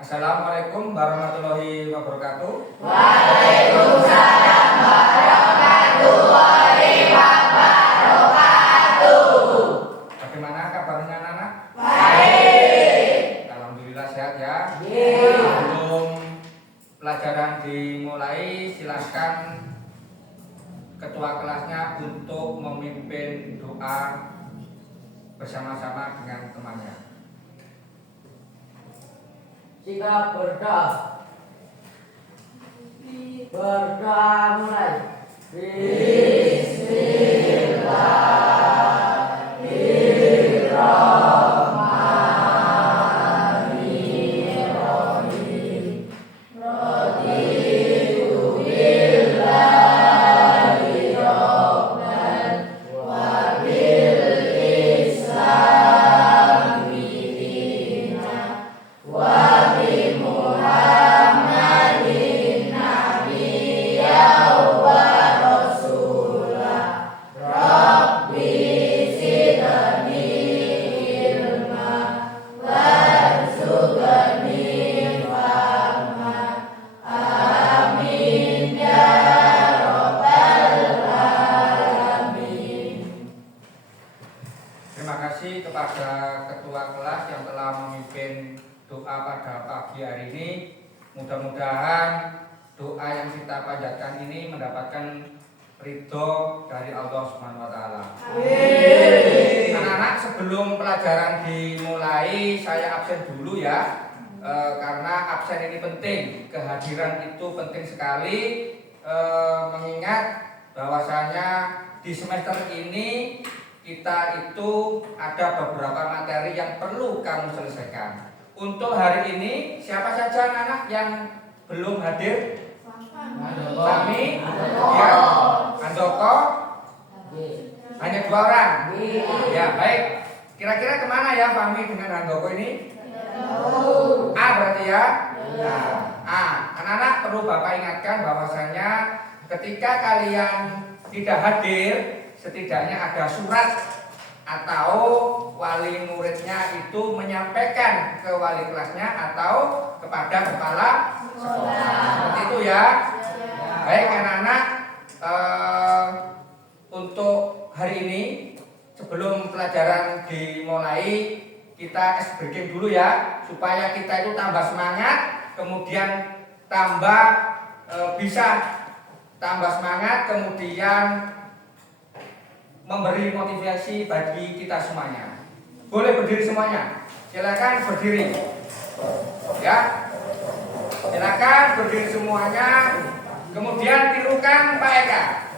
Assalamualaikum warahmatullahi wabarakatuh. Waalaikumsalam warahmatullahi wabarakatuh. Bagaimana kabarnya anak-anak? Baik. Alhamdulillah sehat ya. Iya. Sebelum pelajaran dimulai, silakan ketua kelasnya untuk memimpin doa bersama-sama dengan temannya. Sikap berdoa. Berdoa mulai. Bismillahirrahmanirrahim. Raditu billahi rabban wa bil islami dinan wa Muhammadin nabiyyan wa rasulah. Rabbi zidni ilma warzuqni fahma. Amin ya rabbal alamin. Terima kasih kepada ketua kelas yang telah memimpin doa pada pagi hari ini. Mudah-mudahan doa yang kita panjatkan ini mendapatkan ridho dari Allah Subhanahu wa taala. Amin. Anak-anak, sebelum pelajaran dimulai saya absen dulu ya. Karena absen ini penting, kehadiran itu penting sekali, mengingat bahwasanya di semester ini kita itu ada beberapa materi yang perlu kamu selesaikan. Untuk hari ini siapa saja anak-anak yang belum hadir? Kami, ya, Handoko, hanya 2 orang. Ya, baik. Kira-kira kemana ya Fahmi dengan Handoko ini? A berarti ya. Nah, A. Anak-anak perlu Bapak ingatkan bahwasanya ketika kalian tidak hadir, setidaknya ada surat atau wali muridnya itu menyampaikan ke wali kelasnya atau kepada kepala sekolah. Seperti itu ya. Baik anak-anak, untuk hari ini sebelum pelajaran dimulai kita ice breaking dulu ya, supaya kita itu tambah semangat, kemudian tambah bisa tambah semangat, kemudian memberi motivasi bagi kita semuanya. Boleh berdiri semuanya. Silakan berdiri. Ya. Silakan berdiri semuanya. Kemudian tirukan Pak Eka.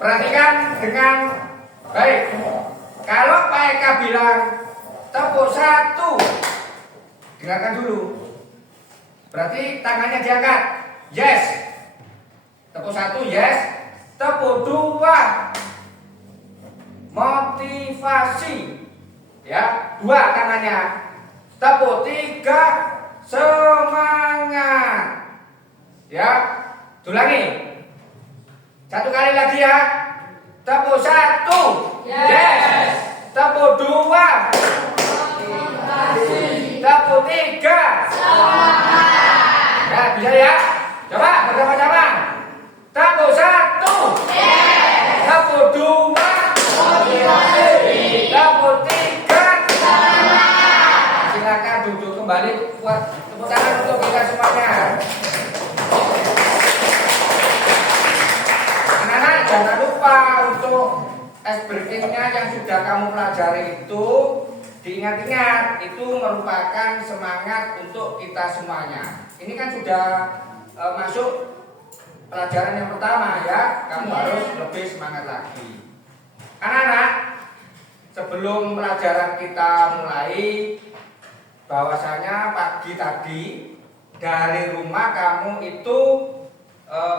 Perhatikan dengan baik. Kalau Pak Eka bilang tepuk 1, dengarkan dulu. Berarti tangannya diangkat. Yes. Tepuk 1, yes. Tepuk 2, motivasi. Ya, 2 tangannya. Tepuk 3, semangat. Ya, ulangi. 1 kali lagi ya. Tepuk 1, yes. Tepuk 2, motivasi. Tepuk 3, semangat. Ya, bisa ya. Coba bersama-sama. Tepuk 1, yes. Tepuk 2, motivasi. Tepuk 3, semangat. Silakan duduk kembali, buat tepuk tangan untuk kita semuanya. Anak-anak jangan lupa untuk ice breaking-nya yang sudah kamu pelajari itu diingat-ingat, itu merupakan semangat untuk kita semuanya. Ini kan sudah masuk pelajaran yang pertama ya, kamu harus lebih semangat lagi. Anak-anak, sebelum pelajaran kita mulai, bahwasanya pagi tadi dari rumah kamu itu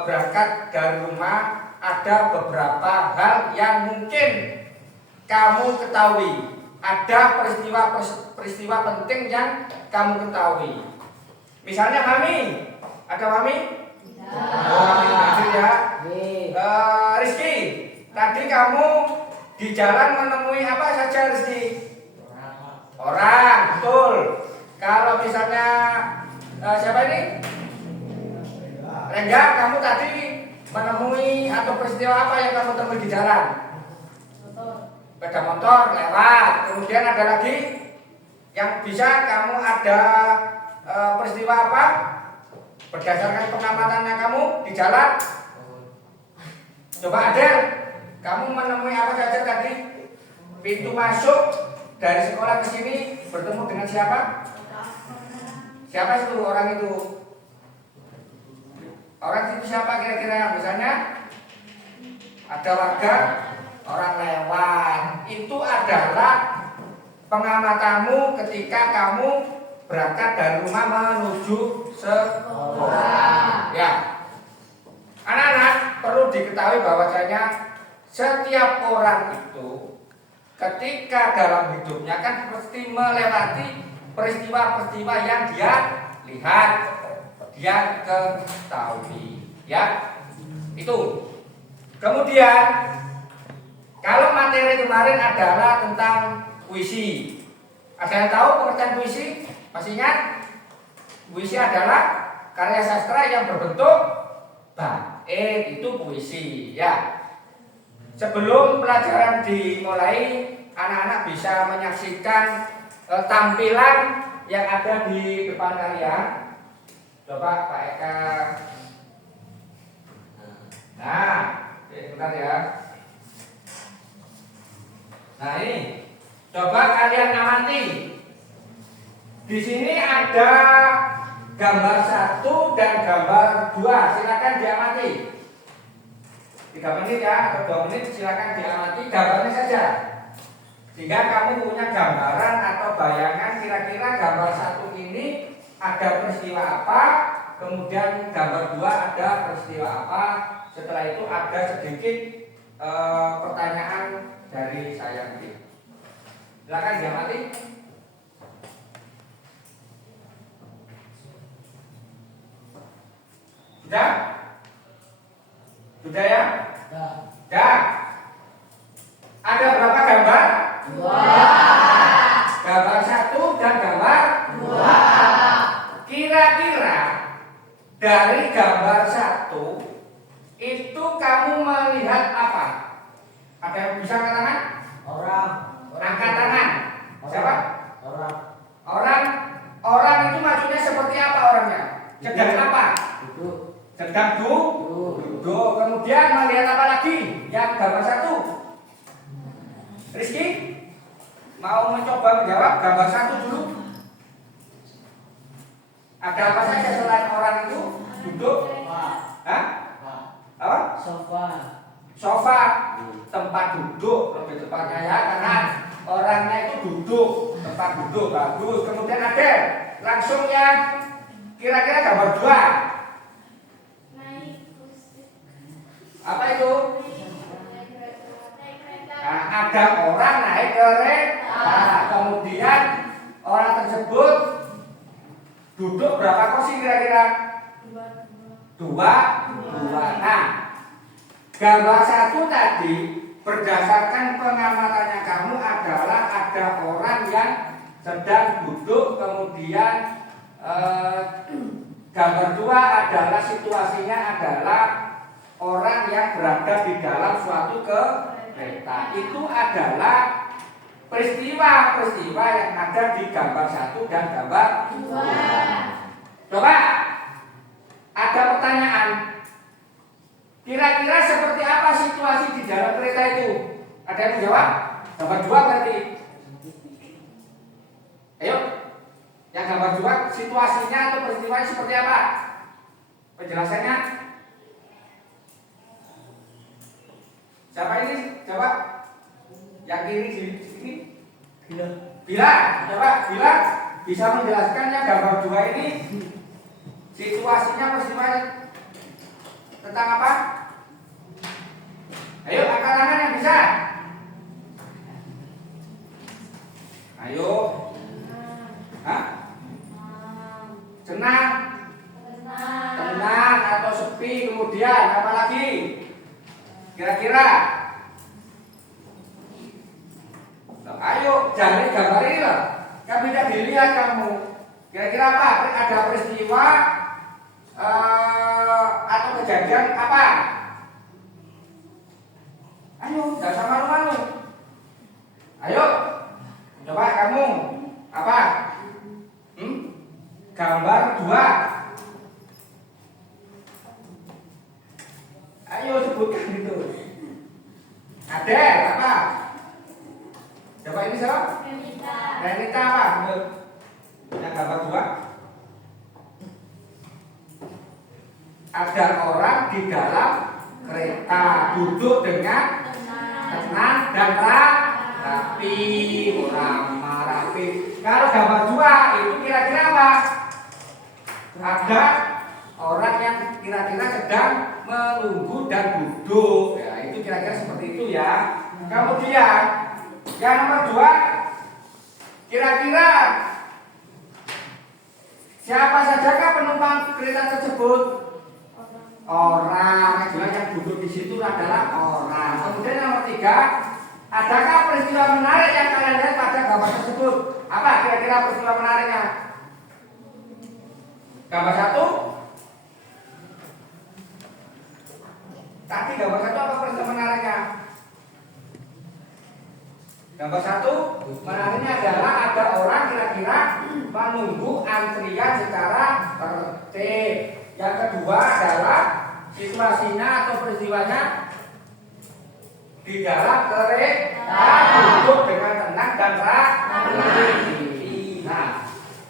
berangkat dari rumah ada beberapa hal yang mungkin kamu ketahui. Ada peristiwa penting yang kamu ketahui. Misalnya Mami, ada Mami? Ya. Rizky, tadi kamu di jalan menemui apa saja Rizky? Orang, betul. kalau misalnya siapa ini? Rengga, kamu tadi menemui atau peristiwa apa yang kamu temui di jalan? Sepeda motor lewat. Kemudian ada lagi yang bisa kamu ada peristiwa apa? Berdasarkan pengamatannya kamu di jalan. Coba Adel, kamu menemui apa saja tadi? Pintu masuk dari sekolah ke sini bertemu dengan siapa? Siapa itu orang itu? Orang itu siapa kira-kira? Misalnya ada warga, orang lewat. Itu adalah pengamatanmu ketika kamu berangkat dari rumah menuju sekolah. Ya. Anak-anak perlu diketahui bahwasanya setiap orang itu ketika dalam hidupnya kan pasti melewati peristiwa-peristiwa yang dia lihat, dia ketahui, ya. Itu. Kemudian kalau materi kemarin adalah tentang puisi. Ada yang tahu pengertian puisi? Masih ingat? Puisi adalah karya sastra yang berbentuk bait, itu puisi, ya. Sebelum pelajaran dimulai, anak-anak bisa menyaksikan tampilan yang ada di depan kalian. Coba Pak Eka. Nah, bentar ya. Nah ini, coba kalian amati. Di sini ada gambar 1 dan gambar 2. Silakan diamati. 3 menit ya, atau 2 menit silakan diamati gambarnya saja. Sehingga kamu punya gambaran atau bayangan kira-kira gambar 1 ini ada peristiwa apa, kemudian gambar 2 ada peristiwa apa. Setelah itu ada sedikit pertanyaan dari saya nanti. Silakan diamati. Sudah? Sudah ya? Sudah. Ada berapa gambar? 2. Gambar 1 dan gambar 2. Kira-kira dari gambar 1 itu kamu melihat apa? Ada yang bisa angkat tangan? Orang. Angkat tangan. Siapa? Orang. Orang itu maksudnya seperti apa orangnya? Sedang apa? Duduk. Sedang duduk. Kemudian melihat apa lagi? Yang gambar 1. Rizky, mau mencoba menjawab gambar 1 dulu? Ada apa saja selain orang itu duduk? Hah? Apa? Sofa, tempat duduk lebih tepatnya ya, karena orangnya itu duduk, tempat duduk bagus. Kemudian ada langsung yang kira-kira gambar 2. Apa itu? Nah, ada orang naik kereta. Kemudian orang tersebut duduk berapa kursi kira-kira? 2. Nah, gambar 1 tadi berdasarkan pengamatannya kamu adalah ada orang yang sedang duduk. Kemudian gambar 2 adalah situasinya adalah orang yang berada di dalam suatu kereta. Itu adalah peristiwa-peristiwa yang ada di gambar 1 dan gambar 2. Coba ada pertanyaan. Kira-kira seperti apa situasi di dalam kereta itu? Ada yang menjawab? Gambar 2 berarti. Ayo. Yang gambar 2 situasinya atau peristiwanya seperti apa? Penjelasannya? Siapa ini? Coba. Yang kiri di sini. Bila. Coba Bila bisa menjelaskannya gambar 2 ini situasinya peristiwanya tentang apa? Ayo angkat tangan yang bisa. Ayo. Hah? Senang. Tenang atau sepi. Kemudian apa lagi? Kira-kira. Ayo jangan gambar ini lah. Kan tidak dilihat kamu. Kira-kira apa? Ada peristiwa atau kejadian apa? Ayo, jangan sama malu-malu. Ayo, coba kamu apa? Gambar 2. Ayo sebutkan itu. Ada apa? Coba ini siapa? Renita apa? Yang gambar 2. Ada orang di dalam kereta duduk dengan tenang dan rapi. Ramah rapi. Kalau gambar 2 itu kira-kira apa? Ada orang yang kira-kira sedang menunggu dan duduk. Ya, itu kira-kira seperti itu ya. Kemudian yang nomor 2, kira-kira siapa sajakah penumpang kereta tersebut? Orang. Jelas yang duduk di situ adalah orang. Kemudian nomor 3, adakah peristiwa menarik yang kalian lihat pada gambar tersebut? Apa kira-kira peristiwa menariknya? Gambar 1. Tadi gambar 1 apa peristiwa menariknya? Gambar 1 menariknya adalah ada orang kira-kira menunggu antrian secara tertib. Yang kedua adalah situasinya atau peristiwanya di dalam kereta duduk dengan tenang dan rapi. Nah,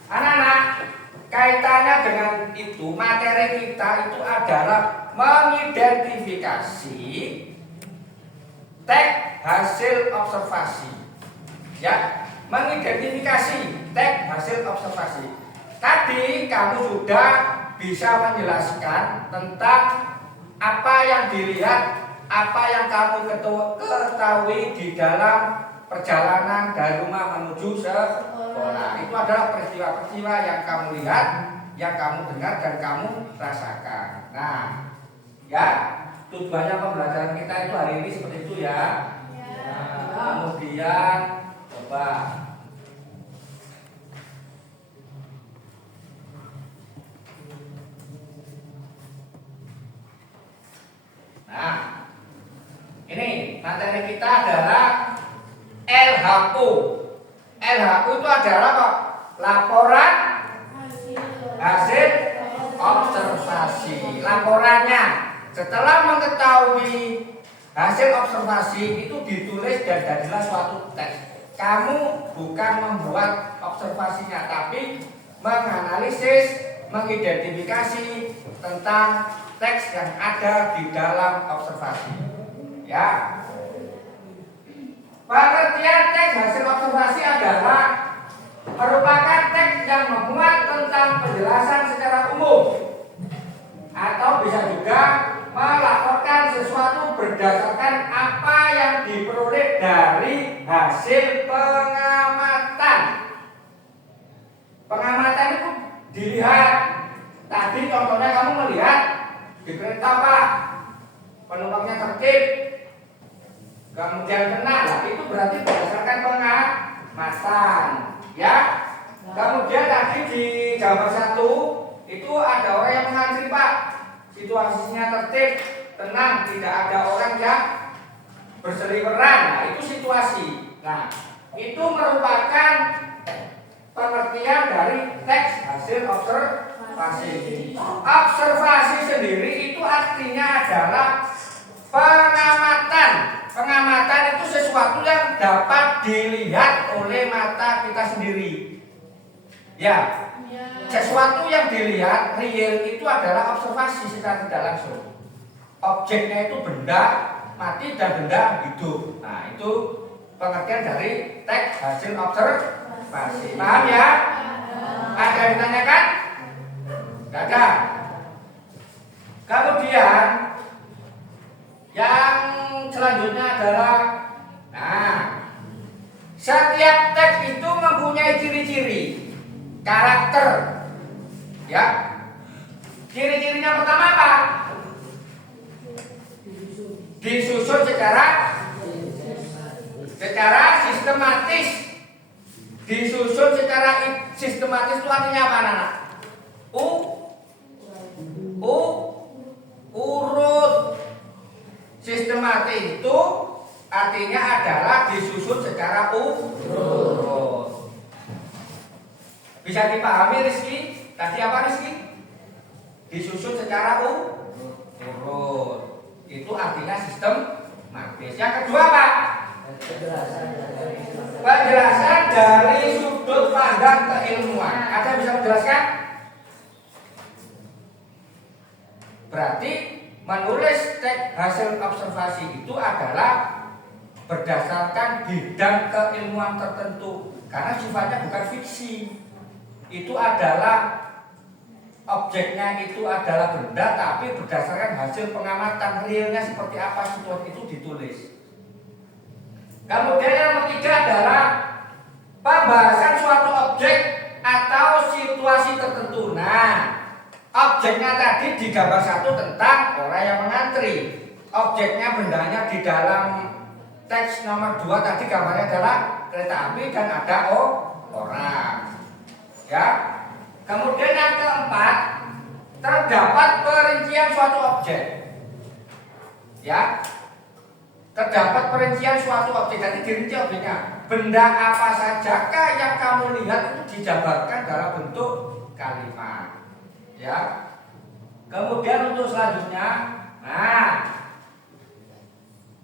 anak-anak, kaitannya dengan itu materi kita itu adalah mengidentifikasi teks hasil observasi. Ya, mengidentifikasi teks hasil observasi. Tadi kamu sudah bisa menjelaskan tentang apa yang dilihat, apa yang kamu ketahui di dalam perjalanan dari rumah menuju sekolah. Itu adalah peristiwa-peristiwa yang kamu lihat, yang kamu dengar dan kamu rasakan. Nah, ya, tujuannya pembelajaran kita itu hari ini seperti itu ya. Nah, kemudian coba ini materi kita adalah LHU. LHU itu adalah apa? Laporan hasil observasi. Laporannya setelah mengetahui hasil observasi itu ditulis dan jadilah suatu teks. Kamu bukan membuat observasinya, tapi menganalisis, mengidentifikasi tentang teks yang ada di dalam observasi. Ya, pengertian teks hasil observasi adalah merupakan teks yang memuat tentang penjelasan secara umum atau bisa juga melaporkan sesuatu berdasarkan apa yang diperoleh dari hasil pengamatan. Pengamatan itu dilihat. Tadi contohnya kamu melihat di kereta Pak, penumpangnya tertib, kemudian tenang, itu berarti berdasarkan pengamatan, ya. Kemudian tadi di gambar 1 itu ada orang yang mengantri Pak, situasinya tertib, tenang, tidak ada orang yang berseliweran. Nah, itu situasi. Nah, itu merupakan pengertian dari teks hasil observasi. Observasi sendiri itu artinya adalah pengamatan. Pengamatan itu sesuatu yang dapat dilihat oleh mata kita sendiri. Ya, sesuatu yang dilihat real itu adalah observasi secara tidak langsung. Objeknya itu benda mati dan benda hidup. Nah, itu pengertian dari teks hasil observasi. Paham ya? Ada yang ditanyakan? Tidak ada. Kemudian yang selanjutnya adalah, nah, setiap teks itu mempunyai ciri-ciri, karakter, ya. Ciri-cirinya pertama apa? Disusun secara sistematis, disusun secara sistematis itu artinya apa anak? Urut. Sistematis itu artinya adalah disusun secara urut. Bisa dipahami Rizky? Tadi apa Rizky? Disusun secara urut. Itu artinya sistematis. Yang kedua apa? Penjelasan dari sudut pandang keilmuan. Ada yang bisa menjelaskan? Berarti menulis teks hasil observasi itu adalah berdasarkan bidang keilmuan tertentu, karena sifatnya bukan fiksi. Itu adalah objeknya, itu adalah benda, tapi berdasarkan hasil pengamatan realnya seperti apa situasi itu ditulis. Kemudian yang ketiga adalah pembahasan suatu objek atau situasi tertentu. Nah, objeknya tadi di gambar 1 tentang orang yang mengantri. Objeknya bendanya di dalam teks nomor 2 tadi gambarnya adalah kereta api dan ada orang. Ya. Kemudian yang keempat, terdapat perincian suatu objek. Ya. Terdapat perincian suatu objek. Jadi dirinci objeknya. Benda apa sajakah yang kamu lihat itu dijabarkan dalam bentuk kalimat. Ya. Kemudian untuk selanjutnya, nah,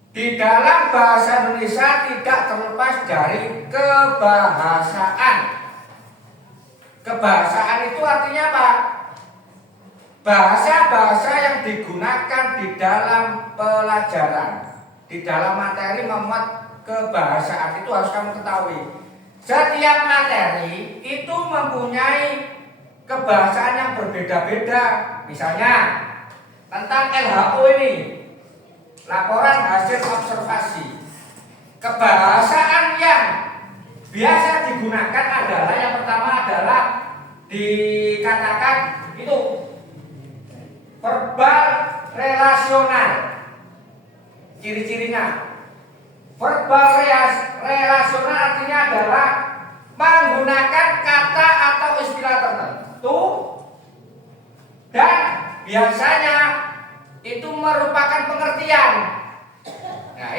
di dalam bahasa Indonesia tidak terlepas dari kebahasaan. Kebahasaan itu artinya apa? Bahasa-bahasa yang digunakan di dalam pelajaran, di dalam materi memuat kebahasaan itu harus kamu ketahui. Setiap materi itu mempunyai kebahasaan yang berbeda-beda. Misalnya tentang LHO ini, laporan hasil observasi. Kebahasaan yang biasa digunakan adalah yang pertama adalah dikatakan itu verbal relasional. Ciri-cirinya verbal relasional artinya adalah menggunakan kata atau istilah tertentu dan biasanya itu merupakan pengertian. Nah,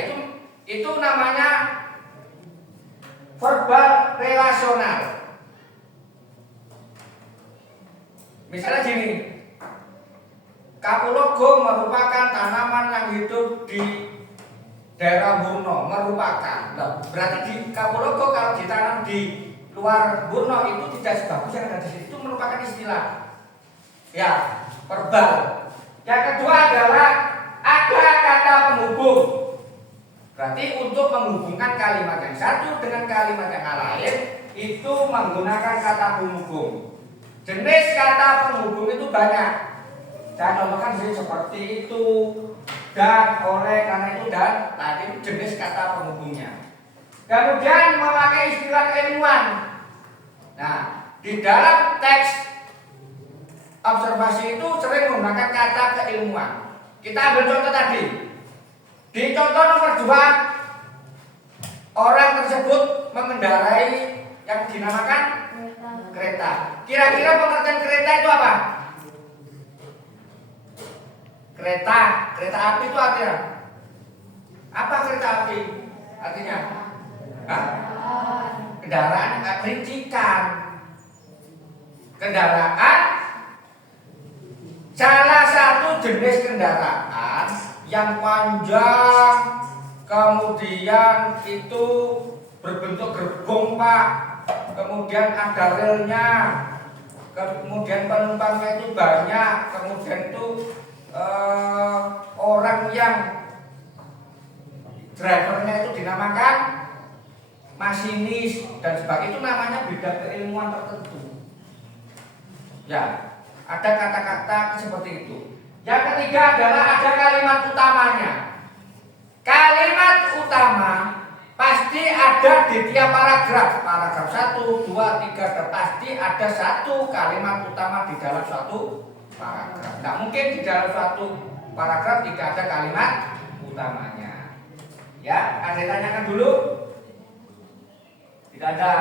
itu namanya verbal relasional. Misalnya gini, Kapulaga merupakan tanaman yang hidup di daerah Burno, merupakan. Nah, berarti di Kapulaga kalau ditanam di luar Burno itu tidak sebagus yang ada di situ, itu merupakan istilah. Ya, verbal. Yang kedua adalah ada kata penghubung. Berarti untuk menghubungkan kalimat yang satu dengan kalimat yang lain itu menggunakan kata penghubung. Jenis kata penghubung itu banyak. Saya contohkan seperti itu, dan, oleh, karena itu, dan. Nah, itu jenis kata penghubungnya. Kemudian memakai istilah keilmuan. Nah, di dalam teks observasi itu sering menggunakan kata keilmuan. Kita ambil contoh tadi. Di contoh nomor 2, orang tersebut mengendarai yang dinamakan kereta. Kira-kira pengertian kereta itu apa? Kereta api itu artinya apa? Kereta api artinya? Hah? Kendaraan, rincikan. Kendaraan salah satu jenis kendaraan yang panjang, kemudian itu berbentuk gerbong Pak, kemudian ada relnya, kemudian penumpangnya itu banyak, kemudian itu orang yang drivernya itu dinamakan masinis dan sebagainya, itu namanya bidang keilmuan tertentu. Ya, ada kata-kata seperti itu. Yang ketiga adalah ada kalimat utamanya. Kalimat utama pasti ada di tiap paragraf. Paragraf 1, 2, 3 dan pasti ada satu kalimat utama di dalam suatu paragraf. Tidak mungkin di dalam suatu paragraf tidak ada kalimat utamanya. Ya, ada yang tanyakan dulu? Tidak ada.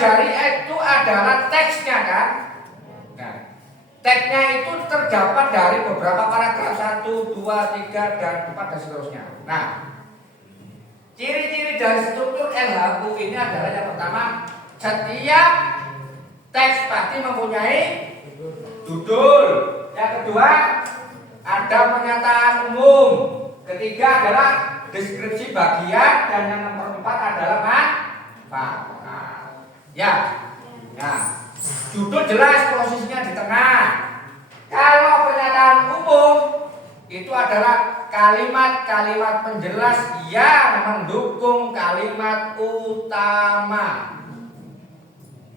pelajari itu adalah teksnya kan. Nah, teksnya itu terdapat dari beberapa paragraf 1, 2, 3, dan 4 dan seterusnya. Nah, ciri-ciri dari struktur LHU ini adalah yang pertama, setiap teks pasti mempunyai judul. Yang kedua, ada pernyataan umum. Ketiga adalah deskripsi bagian, dan yang nomor 4 adalah manfaat. Ya. Nah, judul jelas posisinya di tengah. Kalau pernyataan umum itu adalah kalimat-kalimat penjelas yang mendukung kalimat utama.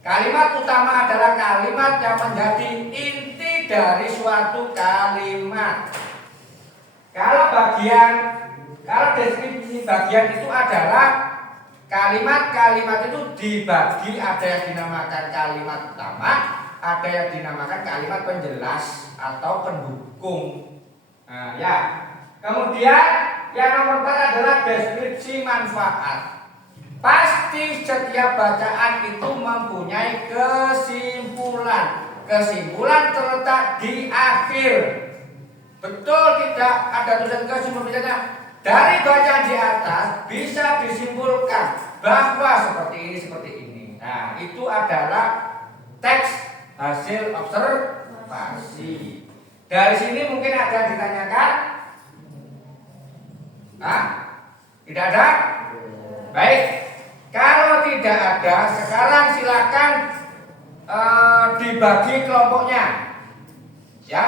Kalimat utama adalah kalimat yang menjadi inti dari suatu kalimat. Kalau deskripsi bagian itu adalah kalimat-kalimat itu dibagi, ada yang dinamakan kalimat utama, ada yang dinamakan kalimat penjelas atau pendukung. Nah, ya. Kemudian yang nomor 4 adalah deskripsi manfaat. Pasti setiap bacaan itu mempunyai kesimpulan. Kesimpulan terletak di akhir. Betul tidak ada tulisan kesimpulan, misalnya dari bacaan di atas bisa disimpulkan bahwa seperti ini. Nah, itu adalah teks hasil observasi. Dari sini mungkin ada yang ditanyakan? Tidak ada? Baik. Kalau tidak ada, sekarang silakan dibagi kelompoknya. Ya,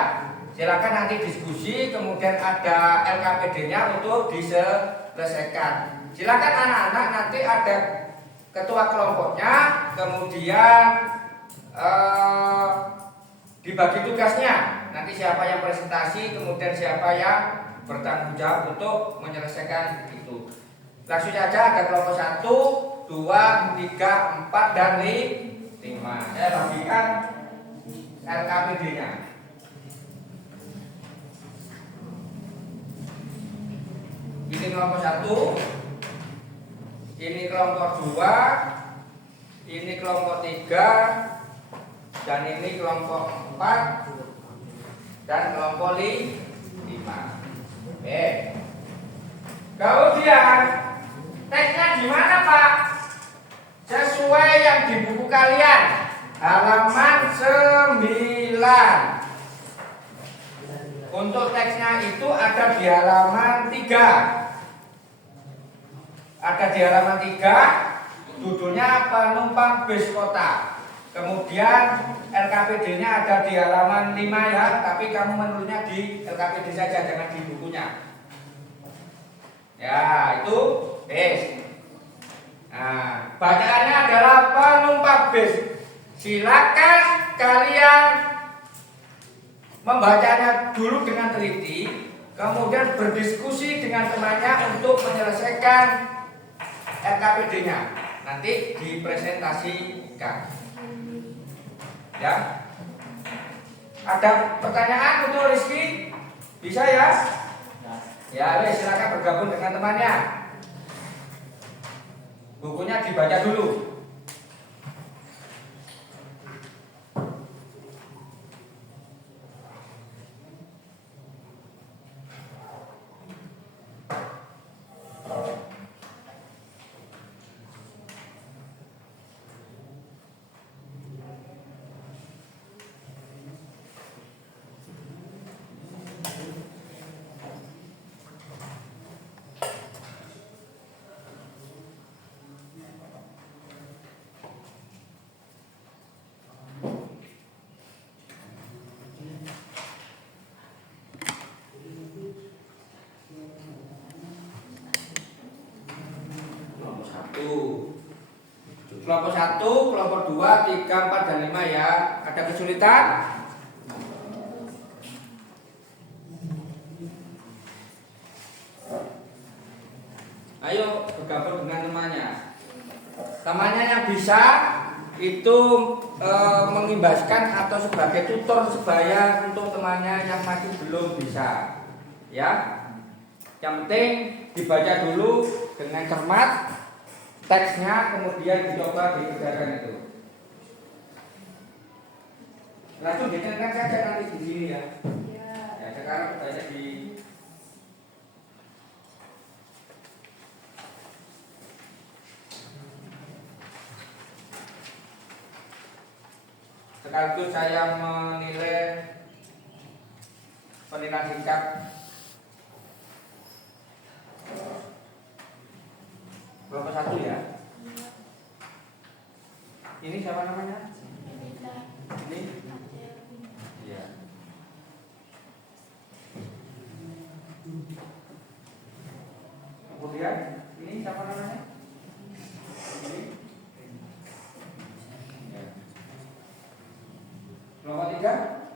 silakan nanti diskusi, kemudian ada LKPD-nya untuk diselesaikan. Silakan anak-anak, nanti ada ketua kelompoknya, kemudian dibagi tugasnya. Nanti siapa yang presentasi, kemudian siapa yang bertanggung jawab untuk menyelesaikan itu. Langsung saja, ada kelompok 1, 2, 3, 4, dan 5. Saya bagikan LKPD-nya. Ini kelompok 1, ini kelompok 2, ini kelompok 3, dan ini kelompok 4, dan kelompok 5. Oke. Kemudian teksnya di mana, Pak? Sesuai yang di buku kalian, halaman 9. Untuk teksnya itu ada di halaman 3. Ada di halaman 3, judulnya penumpang bis kota. Kemudian LKPD-nya ada di halaman 5 ya, tapi kamu menulisnya di LKPD saja, jangan di bukunya. Ya, itu bis. Nah, bacaannya adalah penumpang bis. Silakan kalian membacanya dulu dengan teliti, kemudian berdiskusi dengan temannya untuk menyelesaikan LKPD-nya. Nanti dipresentasikan. Ya. Ada pertanyaan untuk Rizky? Bisa ya? Ya, silakan bergabung dengan temannya. Bukunya dibaca dulu. Kelompok 1, kelompok 2, 3, 4, dan 5 ya. Ada kesulitan? Ayo bergabung dengan temannya. Temannya yang bisa itu mengimbaskan atau sebagai tutor sebaya untuk temannya yang masih belum bisa. Ya. Yang penting dibaca dulu dengan cermat. teksnya kemudian dicoba dikerjakan itu. Langsung ditentukan saja nanti di sini ya. Ya sekarang baca di sekaligus saya menilai penilaian singkat kelompok 1 ya. Ini siapa namanya? Ini? Iya. Kemudian ini siapa namanya? Ini? Ya. Kelompok 3?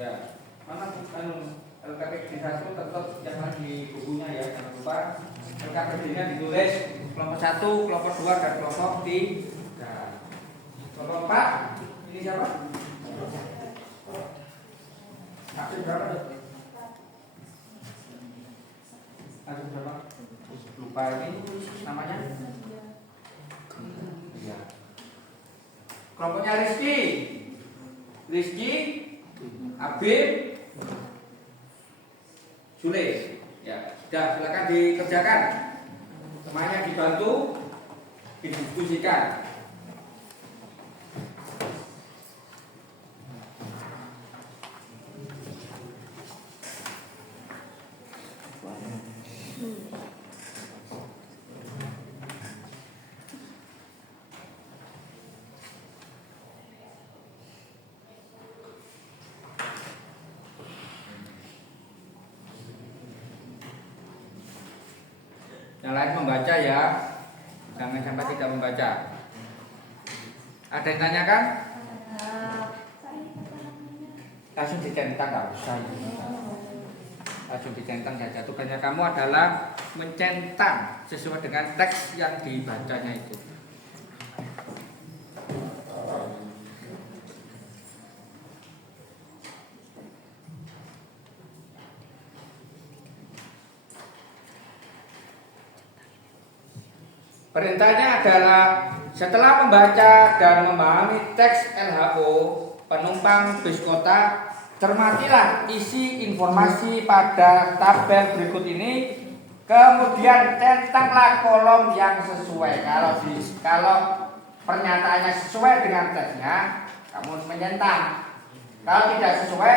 Ya. Mana LKPD 1 tetap jangan di bukunya ya, jangan lupa. LKPD-nya ditulis kelompok 1, kelompok 2 dan kelompok 3. Kelompok 4 ini siapa? Hasil berapa tuh? Hasil berapa? Lupa ini namanya? Iya. Kelompoknya Rizky, Abid, Sule. Ya, sudah silakan dikerjakan. Semuanya dibantu, didiskusikan. Yang lain membaca ya, jangan sampai tidak membaca. Ada yang tanyakan? Langsung dicentang, nggak usah. Langsung dicentang saja. Tugasnya kamu adalah mencentang sesuai dengan teks yang dibacanya itu. Perintahnya adalah setelah membaca dan memahami teks LHO penumpang bis kota, cermatilah isi informasi pada tabel berikut ini, kemudian centanglah kolom yang sesuai. Kalau pernyataannya sesuai dengan teksnya, kamu menyentang. Kalau tidak sesuai,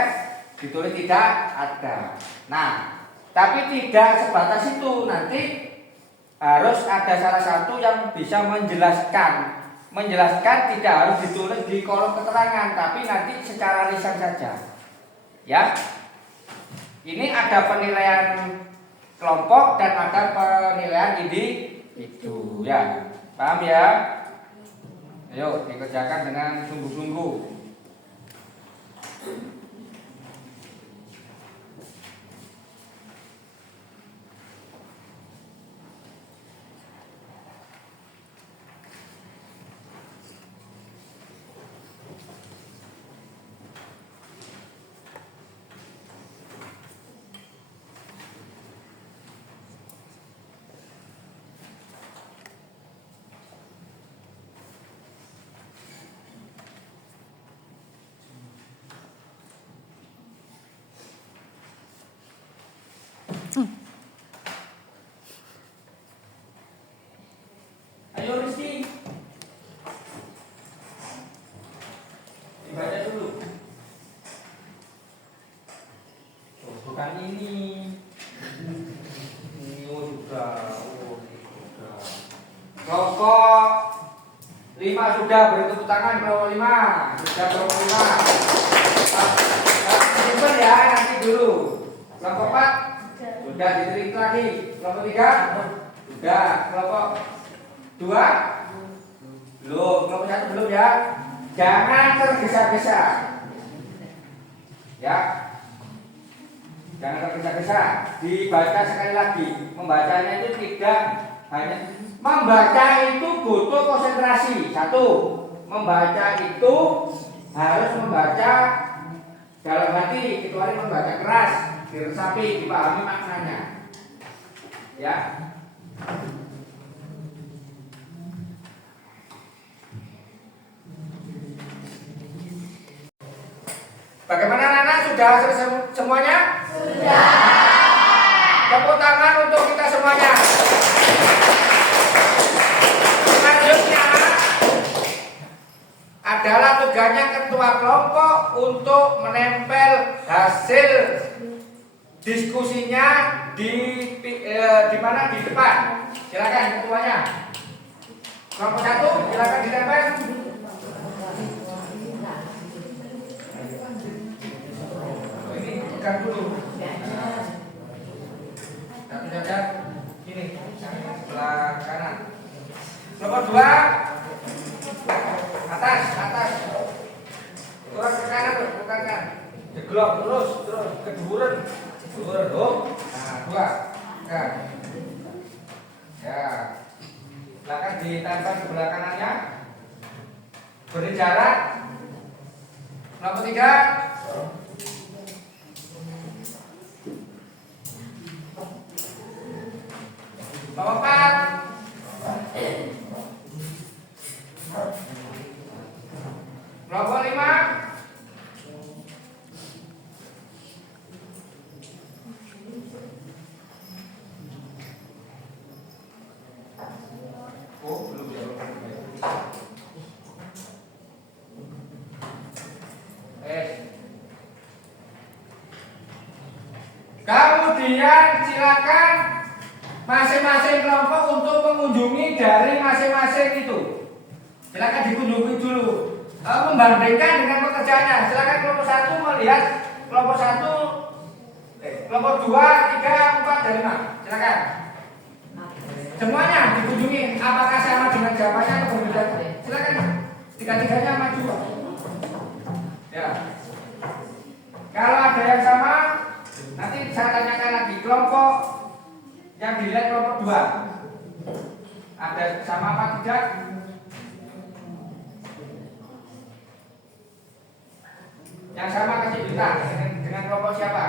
ditulis tidak ada. Nah, tapi tidak sebatas itu, nanti harus ada salah satu yang bisa menjelaskan. Menjelaskan tidak harus ditulis di kolom keterangan, tapi nanti secara lisan saja. Ya. Ini ada penilaian kelompok dan ada penilaian individu. Ya. Paham ya? Ayo dikerjakan dengan sungguh-sungguh. Ayo Rizky, dibaca dulu. Oh, bukan ini. Oh sudah. Kelompok 5 sudah, beri tepuk tangan. Kelompok 5 sudah, kelompok 5. Simpen ya, nanti dulu. Kelompok 4 sudah, diteliti lagi. Kelompok 3 sudah. Kelompok 2 belum. Kelompok 1 belum ya. Jangan tergesa-gesa. Ya. Jangan tergesa-gesa. Dibaca sekali lagi. Membacanya itu tidak hanya membaca itu butuh konsentrasi. 1. Membaca itu harus membaca dalam hati, kecuali membaca keras. diresapi, dipahami maknanya. Ya. Bagaimana anak-anak, sudah selesai semuanya? Sudah. Tepuk tangan untuk kita semuanya. Selanjutnya adalah tugasnya ketua kelompok untuk menempel hasil diskusinya di mana, di depan. Silakan ketuanya. Kelompok 1 silakan ditempel. Ini pegang dulu. Satu saja. Ini sebelah kanan. Kelompok 2 atas. Turun ke kanan, ke kanan. Jeglok terus ke duren. Nah, 2. Nah. Ya. Silakan ditempel sebelah kanannya. Beri jarak. Kelompok 3. Kelompok 4. Kelompok 5. Oh, belum ya. Kemudian silakan masing-masing kelompok untuk mengunjungi dari masing-masing itu. Silakan dikunjungi dulu. Membandingkan dengan pekerjaannya. Silakan kelompok 1 melihat kelompok 1, kelompok 2, 3, 4, dan 5. Silakan. Semuanya dikunjungi. Apakah sama dengan jawabannya atau berbeda? Silakan. Tiga-tiganya maju. Ya. Kalau ada yang sama, nanti saya tanyakan lagi. Kelompok yang dilihat kelompok 2 ada sama apa tidak? Yang sama kasih bintang dengan kelompok siapa?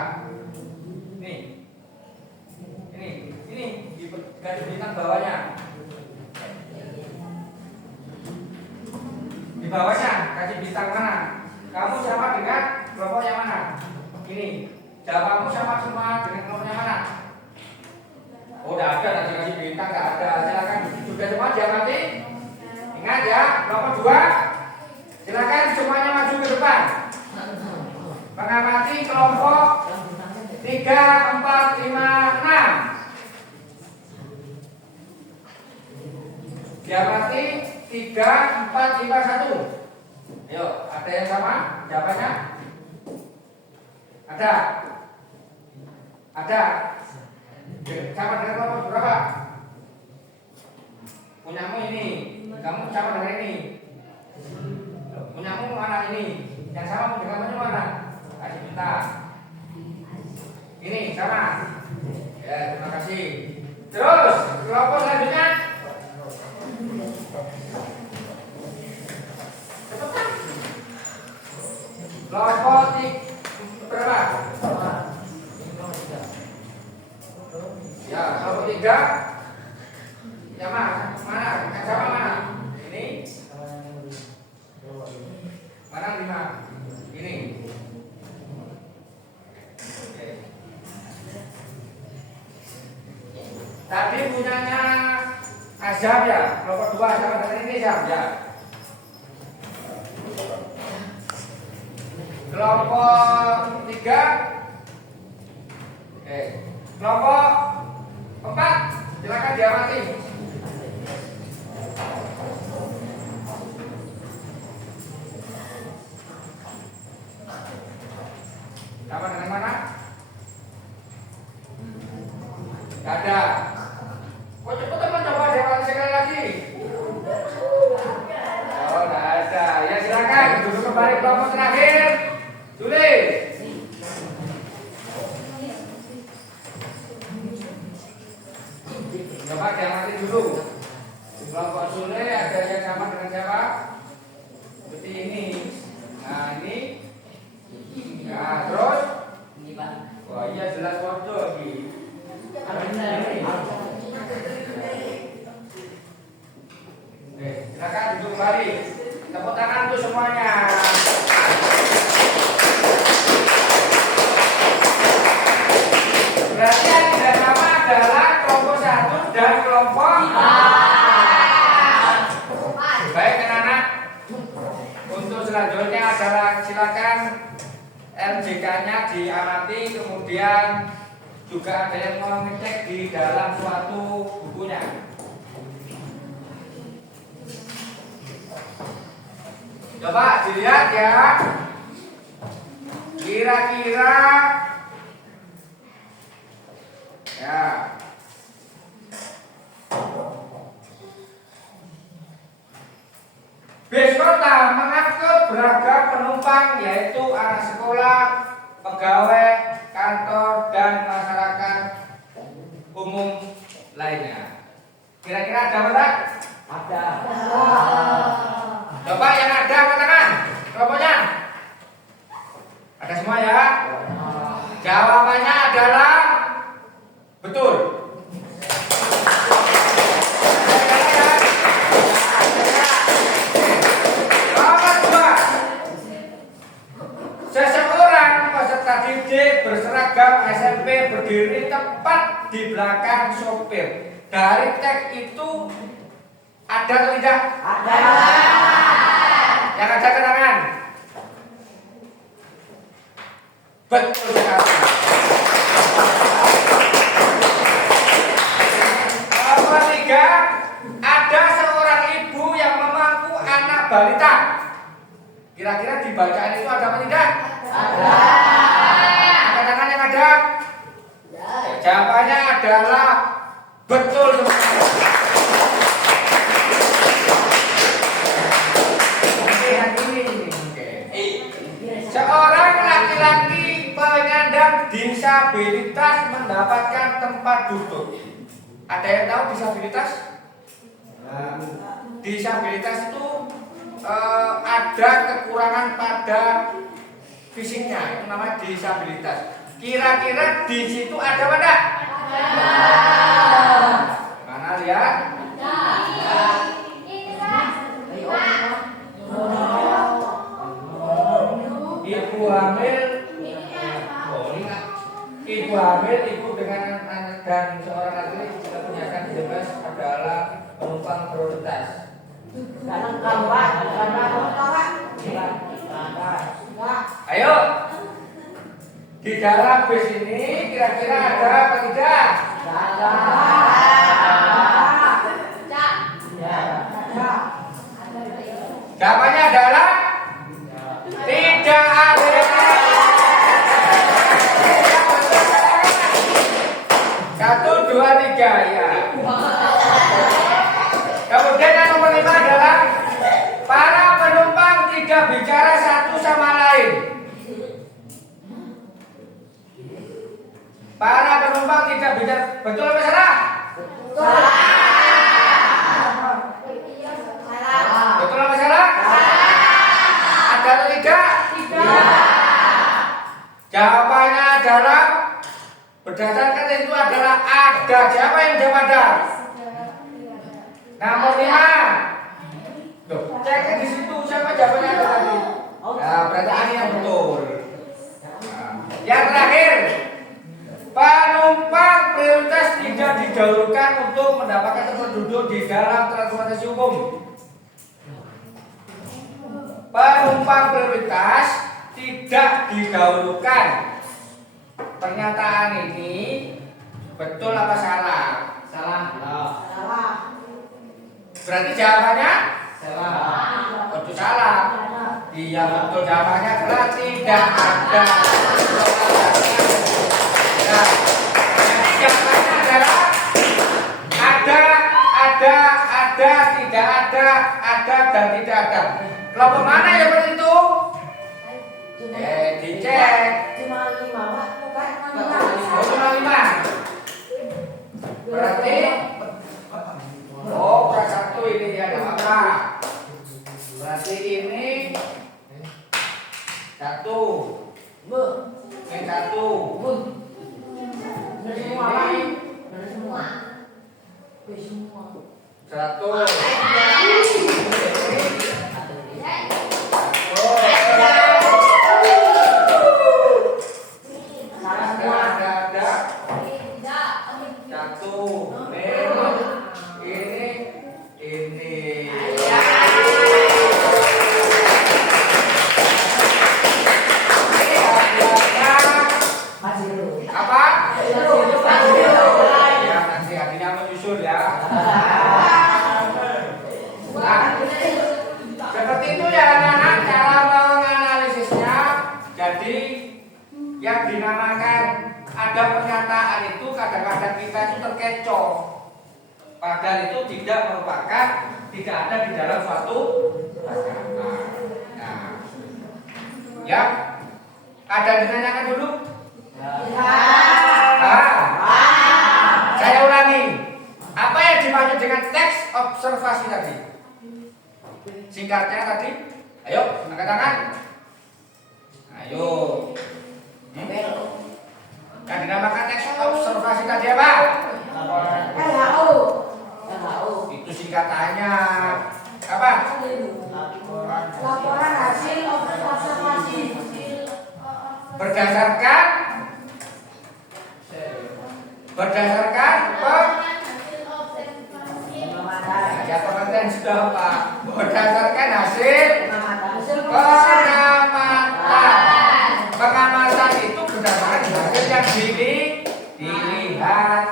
Ini di garis bintang bawahnya. Di bawahnya kasih bintang mana? Kamu sama dengan kelompok yang mana? Ini. Jawabanmu sama semua dengan kelompok yang mana? Oh, udah ada tadi kasih bintang, nggak ada. Silakan sudah semua diamati. Ingat ya, kelompok 2. Silakan semuanya maju ke depan. Mengamati kelompok 3, 4, 5, 6. Diamati 3, 4, 5, 1. Ayo, ada yang sama jawabannya? Ada. Sama dengan kelompok berapa? Punyamu ini, kamu sama dengan ini. Punyamu mana ini? Yang sama dengan kamu mana? Kasih bintang. Ini sama. Ya, terima kasih. Terus kelompok selanjutnya. Cepetan. Kelompok 3 berapa? Ya, kelompok 3. Yang mana? Yang sama mana? Ini. Mana 5? Ini. Oke. Tadi punyanya Azhar ya, kelompok 2 sama dengan ini ya. Kelompok 3. Oke. Kelompok 4 silakan diamati. Sama dengan mana? Gak ada. Kok cepet teman, coba jawab sekali lagi. Oh, gak ada. Ya silakan duduk kembali kelompok terakhir. Tulis. Coba diamati dulu. Kelompok Sule ada yang sama dengan siapa? Seperti ini. Nah ini. Nah terus. Wah iya caranya diamati, kemudian juga ada yang mau ngecek di dalam suatu bukunya. Coba dilihat ya, kira-kira ya bis kota mengangkut beragam penumpang, yaitu anak sekolah, pegawai, kantor, dan masyarakat umum lainnya. Kira-kira ada apa? Ada. Coba yang ada angkat tangan. Kelompoknya ada semua ya? Jawabannya adalah betul. Seseorang peserta didik berseragam SMP berdiri tepat di belakang sopir. Dari teks itu ada atau tidak? Ada. Yang ada kenangan? Betul sekali. Nomor 3, ada seorang ibu yang memangku anak balita. Kira-kira di bacaan itu ada apa tidak? Ada. Angkat tangan yang ada? Jawabannya adalah betul semua. Seorang laki-laki penyandang disabilitas mendapatkan tempat duduk. Ada yang tahu disabilitas? Disabilitas itu ada kekurangan pada fisiknya, itu namanya disabilitas. Kira-kira di situ ada apa enggak? Mana lihat? Ibu hamil, ibu hamil, ibu dengan anak dan seorang laki kita punyakan bebas adalah penumpang prioritas. Ayo, di dalam bis ini kira-kira ada apa tidak? Ada. Jawabannya adalah tidak ada. 1, 2, 3 ya. Kemudian yang nomor 5 adalah para penumpang tidak bicara satu sama lain. Para penumpang tidak bicara, betul apa salah? Betul apa salah? Ada atau tidak? Jawabannya adalah berdasarkan itu adalah ada. Siapa yang jawab ada? Nomor 5. Loh, cek di situ siapa jawabannya ada tadi? Nah, berarti ini yang betul. Yang terakhir, penumpang prioritas tidak didahulukan untuk mendapatkan tempat duduk di dalam transportasi umum. Penumpang prioritas tidak didahulukan. Pernyataan ini betul apa salah? Salah. Berarti jawabannya salah. Betul salah. Iya betul, jawabannya adalah tidak ada. Nah, jadi jawabannya adalah ada, tidak ada dan tidak ada. Kelompok mana yang benar itu? Dicek. Cuma 5. Berarti kelas 1 ini ya, ada apa? Berarti ini 1. Ini 1. Ini 1. dinamakan ada pernyataan itu kadang-kadang kita itu terkecoh. Padahal itu tidak merupakan, tidak ada di dalam suatu bacaan. Nah, ya, ada yang ditanyakan dulu? Saya ulangi. Apa yang dimaksud dengan teks observasi tadi? Singkatnya tadi, ayo angkat tangan. Ayo. Yang dinamakan teks observasi tadi apa? LHO. Itu singkatannya. Apa? Laporan hasil observasi. Berdasarkan ya pengertian sudah Pak. Berdasarkan hasil pengamatan itu berdasarkan hasil yang dilihat.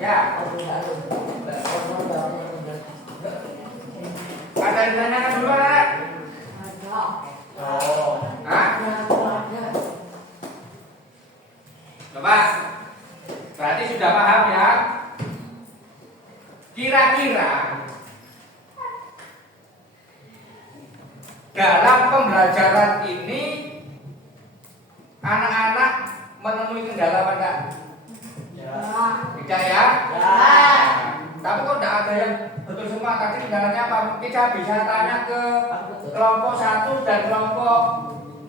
Ya. Ada yang ditanyakan dulu Pak? Coba. Berarti sudah paham ya? Kira-kira dalam pembelajaran ini anak-anak menemui kendala apa enggak? Tidak ya? Tapi kok tidak ada yang betul semua. Tadi kendalanya apa? Kita bisa tanya ke kelompok 1 dan kelompok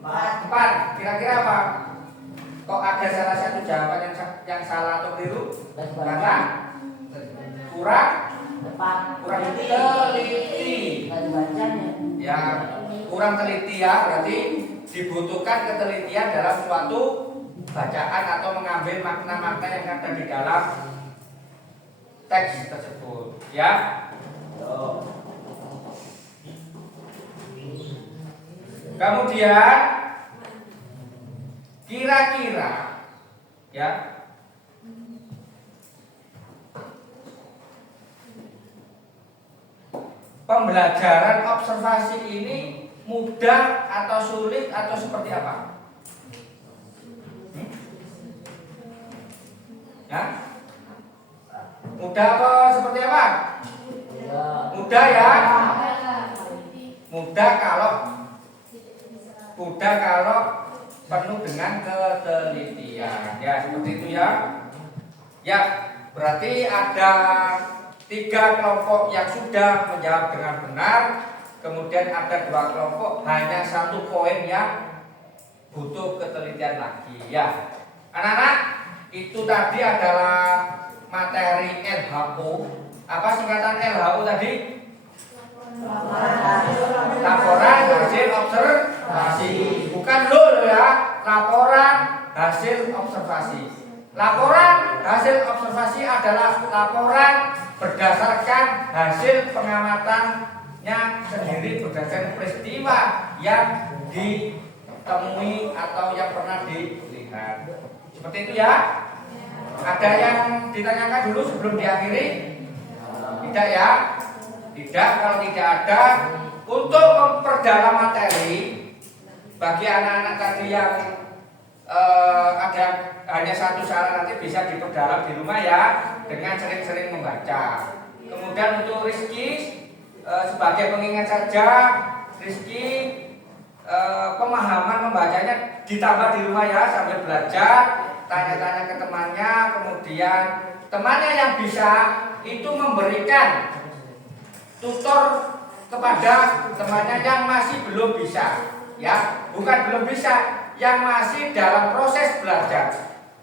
4. Kira-kira apa? Kok ada salah satu jawaban yang salah atau keliru? Karena kurang teliti. Ya, kurang teliti ya, berarti dibutuhkan ketelitian dalam suatu bacaan atau mengambil makna-makna yang ada di dalam teks tersebut, ya. Kemudian kira-kira ya pembelajaran observasi ini mudah atau sulit atau seperti apa? Ya? Mudah apa seperti apa? Mudah ya? Mudah kalau penuh dengan ketelitian. Ya, seperti itu ya. Ya, berarti ada 3 kelompok yang sudah menjawab dengan benar. Kemudian ada 2 kelompok, hanya 1 poin yang butuh ketelitian lagi. Ya, anak-anak, itu tadi adalah materi LHO. Apa singkatan LHO tadi? Laporan hasil observasi. Bukan LUL ya, laporan hasil observasi. Laporan hasil observasi adalah laporan berdasarkan hasil pengamatannya sendiri, berdasarkan peristiwa yang ditemui atau yang pernah dilihat. Seperti itu ya. Ada yang ditanyakan dulu sebelum diakhiri? Tidak ya? Tidak. Kalau tidak ada, untuk memperdalam materi bagi anak-anak tadi yang ada hanya 1 saran, nanti bisa diperdalam di rumah ya, dengan sering-sering membaca. Kemudian untuk Rizky sebagai pengingat saja, Rizky pemahaman membacanya ditambah di rumah ya, sambil belajar, tanya-tanya ke temannya, kemudian temannya yang bisa itu memberikan tutor kepada temannya yang masih belum bisa, ya, bukan belum bisa, yang masih dalam proses belajar.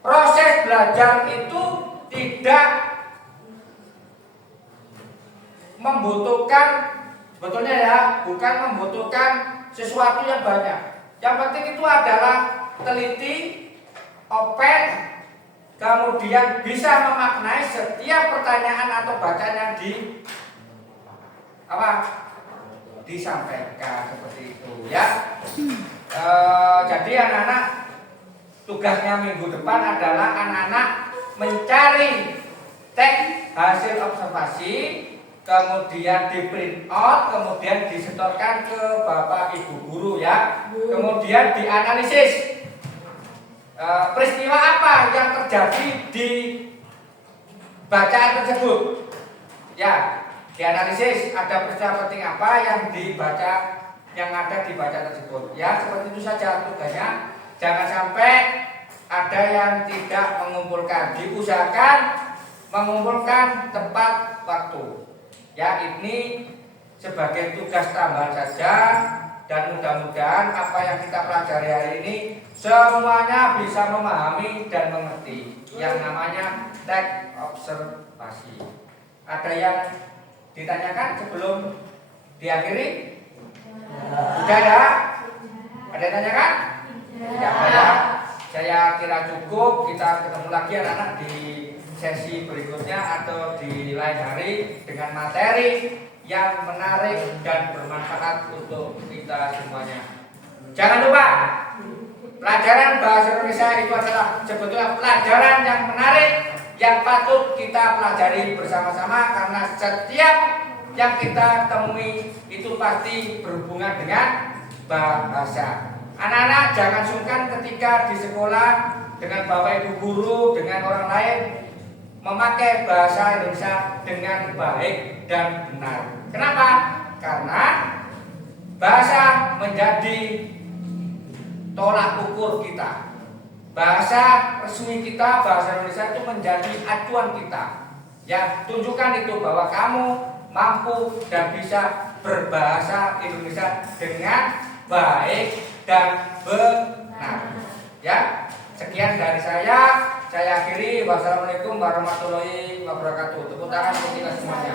Proses belajar itu tidak membutuhkan, sebetulnya ya, bukan membutuhkan sesuatu yang banyak. Yang penting itu adalah teliti, open, kemudian bisa memaknai setiap pertanyaan atau bacaan yang disampaikan, seperti itu ya. Jadi anak-anak, tugasnya minggu depan adalah anak-anak mencari teks hasil observasi, kemudian di print out, kemudian disetorkan ke bapak ibu guru ya, kemudian dianalisis. peristiwa apa yang terjadi di bacaan tersebut. Ya, dianalisis ada peristiwa penting apa yang dibaca, yang ada di bacaan tersebut. Ya, seperti itu saja tugasnya. Jangan sampai ada yang tidak mengumpulkan. Diusahakan mengumpulkan tepat waktu. Ya, ini sebagai tugas tambahan saja, dan mudah-mudahan apa yang kita pelajari hari ini semuanya bisa memahami dan mengerti yang namanya teks observasi. Ada yang ditanyakan sebelum diakhiri? Sudah ya? Ada yang tanyakan? Tidak ya. Saya kira cukup. Kita ketemu lagi anak-anak di sesi berikutnya atau di lain hari dengan materi yang menarik dan bermanfaat untuk kita semuanya. Jangan lupa, pelajaran bahasa Indonesia itu adalah sebetulnya pelajaran yang menarik, yang patut kita pelajari bersama-sama, karena setiap yang kita temui itu pasti berhubungan dengan bahasa. Anak-anak jangan sungkan ketika di sekolah dengan bapak ibu guru, dengan orang lain memakai bahasa Indonesia dengan baik dan benar. Kenapa? Karena bahasa menjadi tolak ukur kita. Bahasa resmi kita, bahasa Indonesia itu menjadi acuan kita. Ya, tunjukkan itu bahwa kamu mampu dan bisa berbahasa Indonesia dengan baik dan benar. Ya, sekian dari saya. Saya akhiri. Wassalamualaikum warahmatullahi wabarakatuh. Tepuk tangan untuk kita semuanya.